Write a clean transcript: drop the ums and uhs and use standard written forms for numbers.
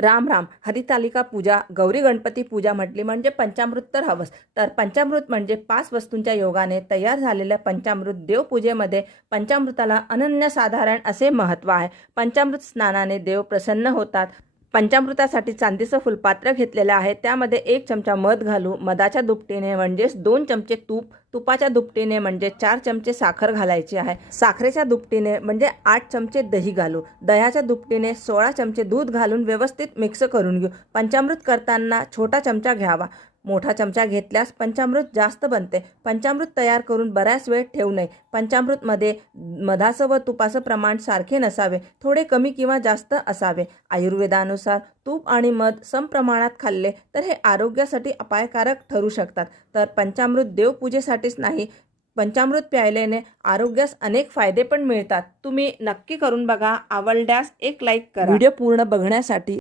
राम राम. हरितालिका पूजा, गौरी गणपती पूजा म्हटली म्हणजे पंचामृत तर हवंच. तर पंचामृत म्हणजे 5 वस्तूंच्या योगाने तयार झालेल्या पंचामृत देवपूजेमध्ये पंचामृताला अनन्यसाधारण असे महत्त्व आहे. पंचामृत स्नानाने देव प्रसन्न होतात. पंचामृतासाठी चांदीचं फुलपात्र घेतलेलं आहे. त्यामध्ये 1 चमचा मध घालू. मधाच्या दुपटीने म्हणजेच 2 चमचे तूप, तुपाच्या दुपटीने म्हणजे 4 चमचे साखर घालायची आहे. साखरेच्या दुपटीने म्हणजे 8 चमचे दही घालू. दह्याच्या दुपटीने 16 चमचे दूध घालून व्यवस्थित मिक्स करून घेऊ. पंचामृत करताना छोटा चमचा घ्यावा. मोठा चमचा घेतल्यास पंचामृत जास्त बनते. पंचामृत तयार करून बऱ्याच वेळ ठेवू नये. पंचामृतमध्ये मधाचं व तुपाचं प्रमाण सारखे नसावे, थोडे कमी किंवा जास्त असावे. आयुर्वेदानुसार तूप आणि मध समप्रमाणात खाल्ले तर हे आरोग्यासाठी अपायकारक ठरू शकतात. तर पंचामृत देवपूजेसाठीच नाही, पंचामृत प्यायल्याने आरोग्यास अनेक फायदे पण मिळतात. तुम्ही नक्की करून बघा. आवडल्यास एक लाईक करा. व्हिडिओ पूर्ण बघण्यासाठी